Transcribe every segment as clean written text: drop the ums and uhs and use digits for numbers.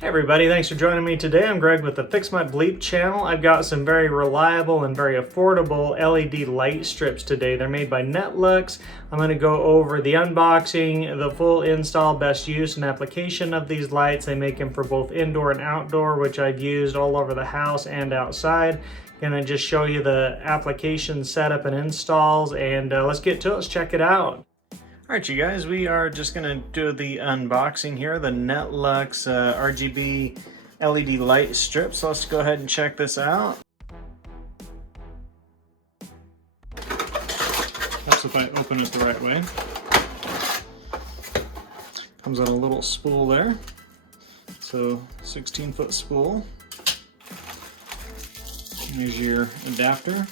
Hey everybody, thanks for joining me today. I'm Greg with the Fix My Bleep channel. I've got some very reliable and very affordable LED light strips today. They're made by Nexlux. I'm going to go over the unboxing, the full install, best use and application of these lights. They make them for both indoor and outdoor, which I've used all over the house and outside. Gonna just show you the application setup and installs, and let's get to it. Let's check it out. Alright you guys, we are just going to do the unboxing here, the Nexlux RGB LED light strips. So let's go ahead and check this out. Helps if I open it the right way. Comes on a little spool there. So 16-foot spool. Here's your adapter.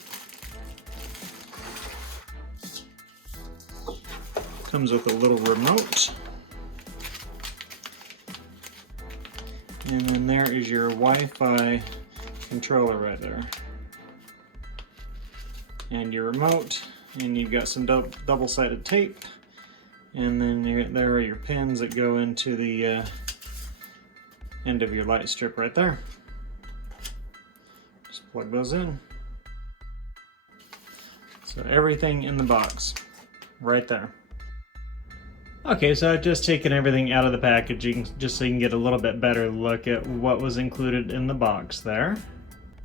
Comes with a little remote, and then there is your Wi-Fi controller right there, and your remote, and you've got some double-sided tape, and then there are your pins that go into the end of your light strip right there. Just plug those in. So everything in the box right there. Okay, so I've just taken everything out of the packaging just so you can get a little bit better look at what was included in the box there.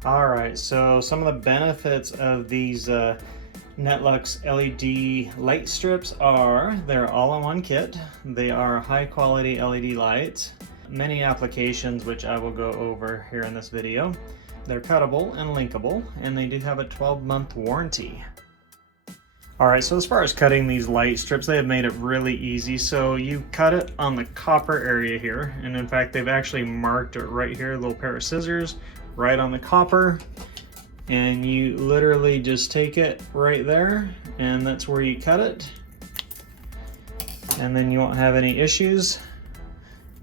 Alright, so some of the benefits of these Nexlux LED light strips are they're all-in-one kit. They are high quality LED lights. Many applications which I will go over here in this video. They're cuttable and linkable, and they do have a 12-month warranty. Alright, so as far as cutting these light strips, they have made it really easy. So you cut it on the copper area here, and in fact they've actually marked it right here, a little pair of scissors right on the copper, and you literally just take it right there, and that's where you cut it, and then you won't have any issues,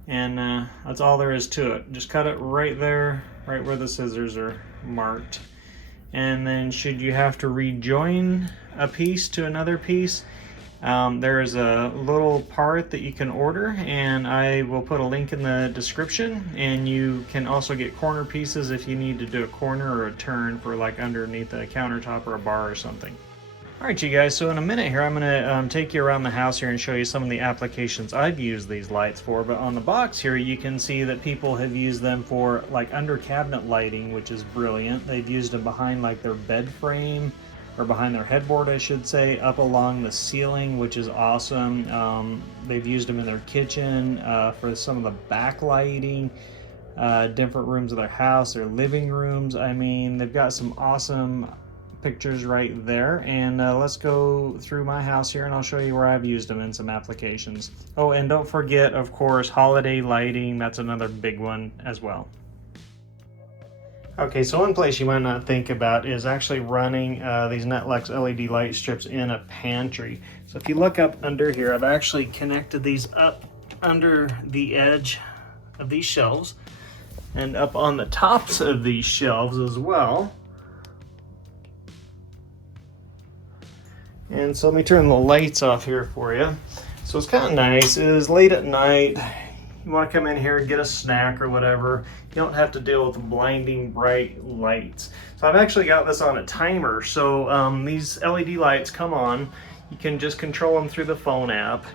and that's all there is to it. Just cut it right there, right where the scissors are marked. And then should you have to rejoin a piece to another piece, there's a little part that you can order, and I will put a link in the description, and you can also get corner pieces if you need to do a corner or a turn for like underneath a countertop or a bar or something. Alright you guys, so in a minute here I'm going to take you around the house here and show you some of the applications I've used these lights for, but on the box here you can see that people have used them for like under cabinet lighting, which is brilliant. They've used them behind like their bed frame, or behind their headboard I should say, up along the ceiling, which is awesome. They've used them in their kitchen for some of the backlighting, different rooms of their house, their living rooms. I mean, they've got some awesome pictures right there, and let's go through my house here and I'll show you where I've used them in some applications. Oh, and don't forget, of course, holiday lighting. That's another big one as well. Okay, so one place you might not think about is actually running these Nexlux LED light strips in a pantry. So if you look up under here, I've actually connected these up under the edge of these shelves and up on the tops of these shelves as well. And so let me turn the lights off here for you. So it's kind of nice. It is late at night. You want to come in here and get a snack or whatever. You don't have to deal with the blinding bright lights. So I've actually got this on a timer. So these LED lights come on. You can just control them through the phone app.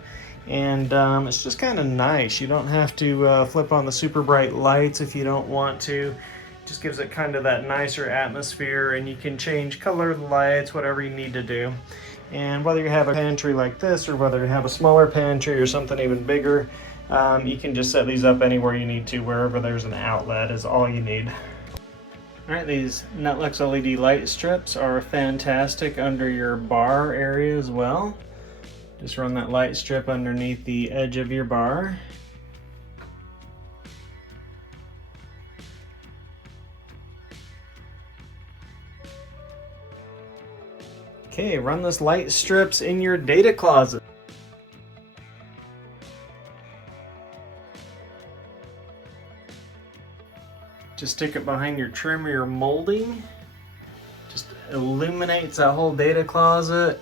And it's just kind of nice. You don't have to flip on the super bright lights if you don't want to. Just gives it kind of that nicer atmosphere, and you can change color of the lights, whatever you need to do. And whether you have a pantry like this or whether you have a smaller pantry or something even bigger, you can just set these up anywhere you need to. Wherever there's an outlet is all you need. Alright, these Nexlux LED light strips are fantastic under your bar area as well. Just run that light strip underneath the edge of your bar. Okay, run this light strips in your data closet. Just stick it behind your trim or your molding. Just illuminates that whole data closet.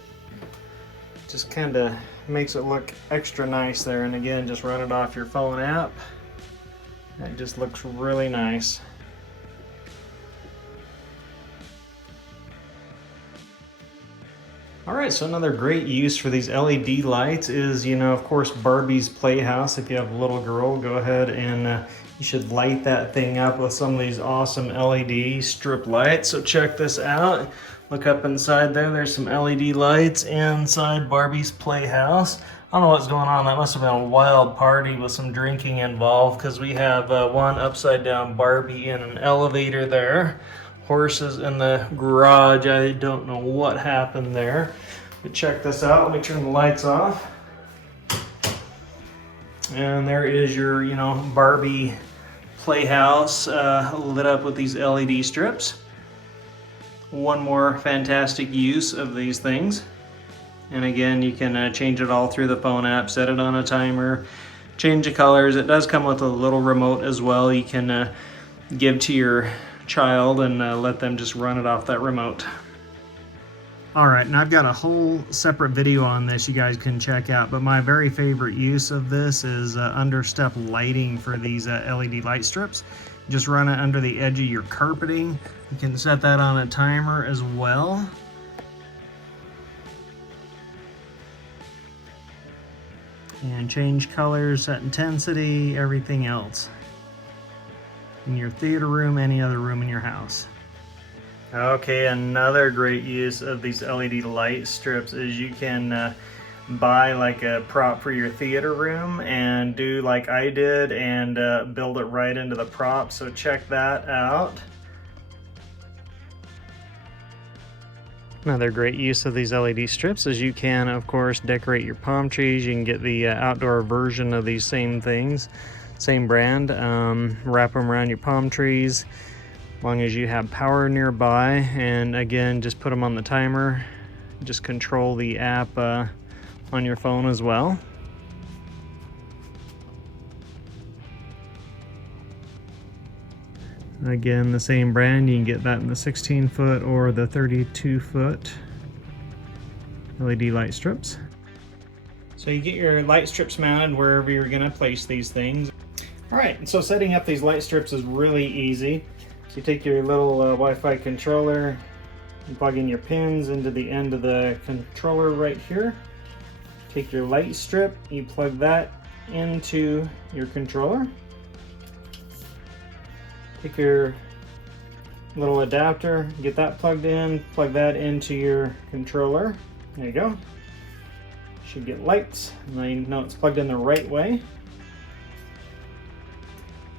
Just kind of makes it look extra nice there. And again, just run it off your phone app. That just looks really nice. Alright, so another great use for these LED lights is, of course, Barbie's Playhouse. If you have a little girl, go ahead and you should light that thing up with some of these awesome LED strip lights. So check this out. Look up inside there. There's some LED lights inside Barbie's Playhouse. I don't know what's going on. That must have been a wild party with some drinking involved, because we have one upside down Barbie in an elevator there. Horses in the garage. I don't know what happened there. But check this out. Let me turn the lights off. And there is your, Barbie Playhouse lit up with these LED strips. One more fantastic use of these things. And again, you can change it all through the phone app, set it on a timer, change the colors. It does come with a little remote as well. You can give to your child and let them just run it off that remote. Alright, and I've got a whole separate video on this you guys can check out, but my very favorite use of this is understep lighting for these LED light strips. Just run it under the edge of your carpeting. You can set that on a timer as well. And change colors, set intensity, everything else. In your theater room, any other room in your house. Okay, another great use of these LED light strips is you can buy like a prop for your theater room and do like I did and build it right into the prop. So check that out. Another great use of these LED strips is you can, of course, decorate your palm trees. You can get the outdoor version of these same things, same brand. Wrap them around your palm trees as long as you have power nearby. And again, just put them on the timer. Just control the app on your phone as well. Again, the same brand. You can get that in the 16-foot or the 32-foot LED light strips. So you get your light strips mounted wherever you're going to place these things. Alright, so setting up these light strips is really easy. So you take your little Wi-Fi controller, you plug in your pins into the end of the controller right here. Take your light strip, you plug that into your controller. Take your little adapter, get that plugged in, plug that into your controller. There you go. Should get lights. Now you know it's plugged in the right way.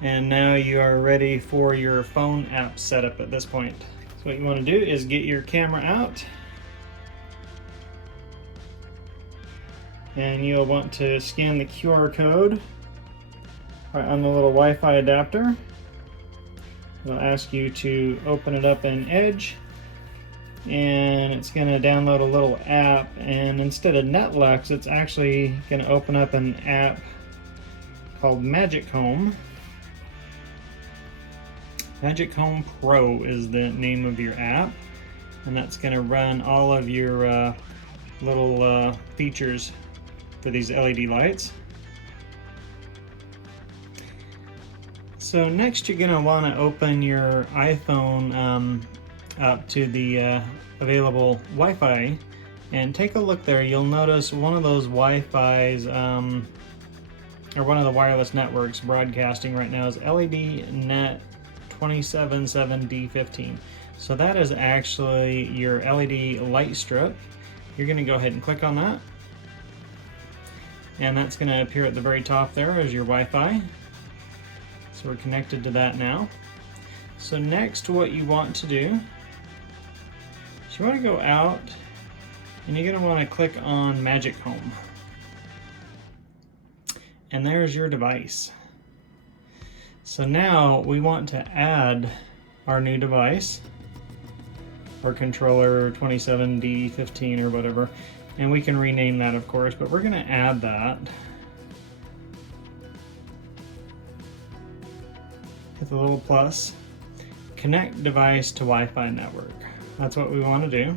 And now you are ready for your phone app setup at this point. So what you want to do is get your camera out. And you'll want to scan the QR code right on the little Wi-Fi adapter. It'll ask you to open it up in Edge, and it's going to download a little app, and instead of Nexlux, it's actually going to open up an app called Magic Home. Magic Home Pro is the name of your app, and that's going to run all of your little features for these LED lights. So next you're going to want to open your iPhone up to the available Wi-Fi and take a look there. You'll notice one of those Wi-Fi's or one of the wireless networks broadcasting right now is LED Net 277D15. So that is actually your LED light strip. You're going to go ahead and click on that, and that's going to appear at the very top there as your Wi-Fi. So we're connected to that now. So next what you want to do is you want to go out and you're going to want to click on Magic Home. And there's your device. So now we want to add our new device, our controller 27D15 or whatever, and we can rename that of course, but we're going to add that. Hit the little plus, connect device to Wi-Fi network. That's what we want to do.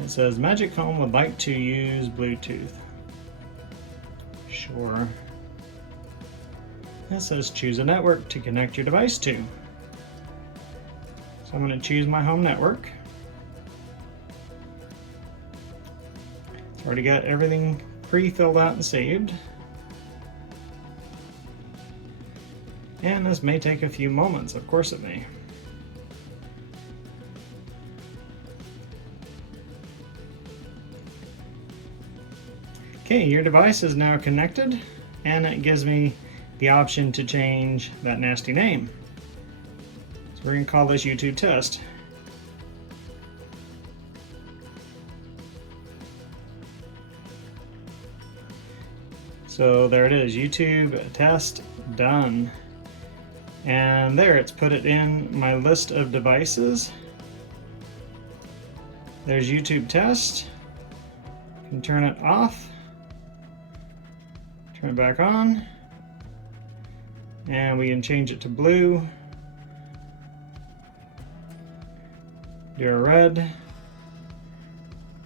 It says Magic Home would like to use Bluetooth. Sure. It says choose a network to connect your device to. So I'm going to choose my home network. It's already got everything pre-filled out and saved. And this may take a few moments, of course it may. Okay, your device is now connected, and it gives me the option to change that nasty name. So we're going to call this YouTube Test. So there it is, YouTube Test done. And there, it's put it in my list of devices. There's YouTube Test. You can turn it off. Turn it back on. And we can change it to blue. Do a red.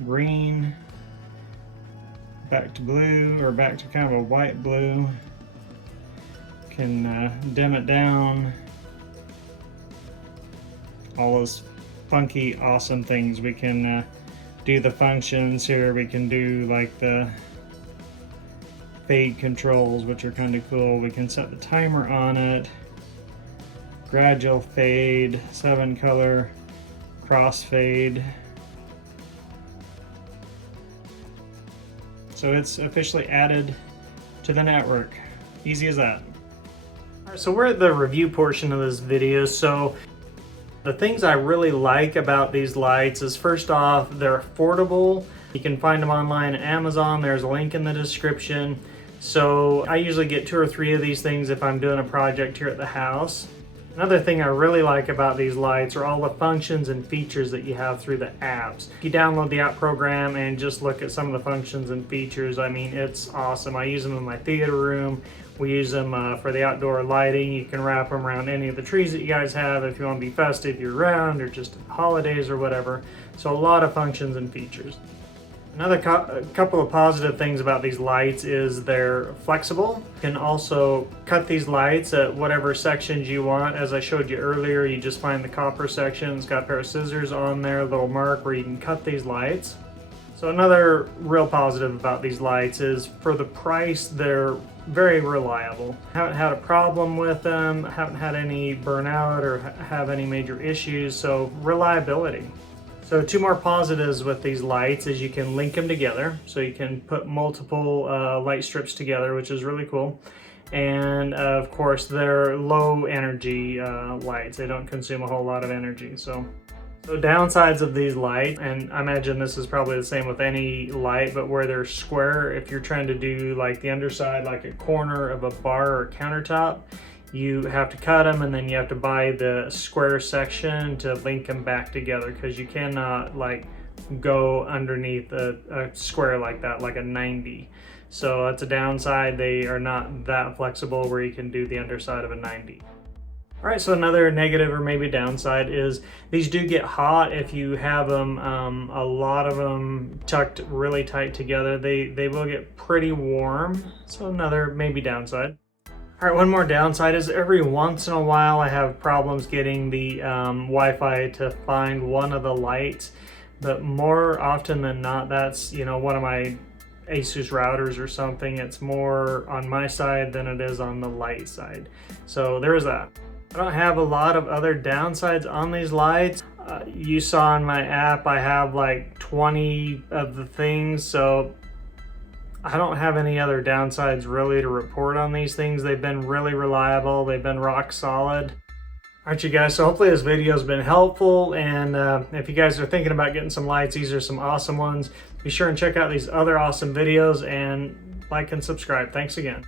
Green. Back to blue, or back to kind of a white blue. Can dim it down. All those funky, awesome things. We can do the functions here. We can do like the fade controls, which are kind of cool. We can set the timer on it. Gradual fade, 7-color, crossfade. So it's officially added to the network. Easy as that. Alright, so we're at the review portion of this video. So the things I really like about these lights is, first off, they're affordable. You can find them online at Amazon. There's a link in the description. So I usually get 2 or 3 of these things if I'm doing a project here at the house. Another thing I really like about these lights are all the functions and features that you have through the apps. If you download the app program and just look at some of the functions and features, I mean, it's awesome. I use them in my theater room. We use them for the outdoor lighting. You can wrap them around any of the trees that you guys have if you want to be festive year-round or just holidays or whatever. So a lot of functions and features. Another couple of positive things about these lights is they're flexible. You can also cut these lights at whatever sections you want. As I showed you earlier, you just find the copper section. It's got a pair of scissors on there, a little mark where you can cut these lights. So another real positive about these lights is, for the price, they're very reliable. Haven't had a problem with them, haven't had any burnout or have any major issues, so reliability. So 2 more positives with these lights is you can link them together. So you can put multiple light strips together, which is really cool. And of course, they're low energy lights. They don't consume a whole lot of energy. So downsides of these lights, and I imagine this is probably the same with any light, but where they're square, if you're trying to do like the underside, like a corner of a bar or countertop, you have to cut them and then you have to buy the square section to link them back together, because you cannot like go underneath a square like that, like a 90. So that's a downside. They are not that flexible where you can do the underside of a 90. All right, so another negative or maybe downside is these do get hot if you have them, a lot of them tucked really tight together. They will get pretty warm. So another maybe downside. All right, one more downside is every once in a while I have problems getting the Wi-Fi to find one of the lights, but more often than not, that's, you know, one of my Asus routers or something. It's more on my side than it is on the light side. So there's that. I don't have a lot of other downsides on these lights. You saw in my app I have like 20 of the things, so I don't have any other downsides really to report on these things. They've been really reliable. They've been rock solid. All right, you guys, so hopefully this video has been helpful, and if you guys are thinking about getting some lights, these are some awesome ones. Be sure and check out these other awesome videos, and like and subscribe. Thanks again.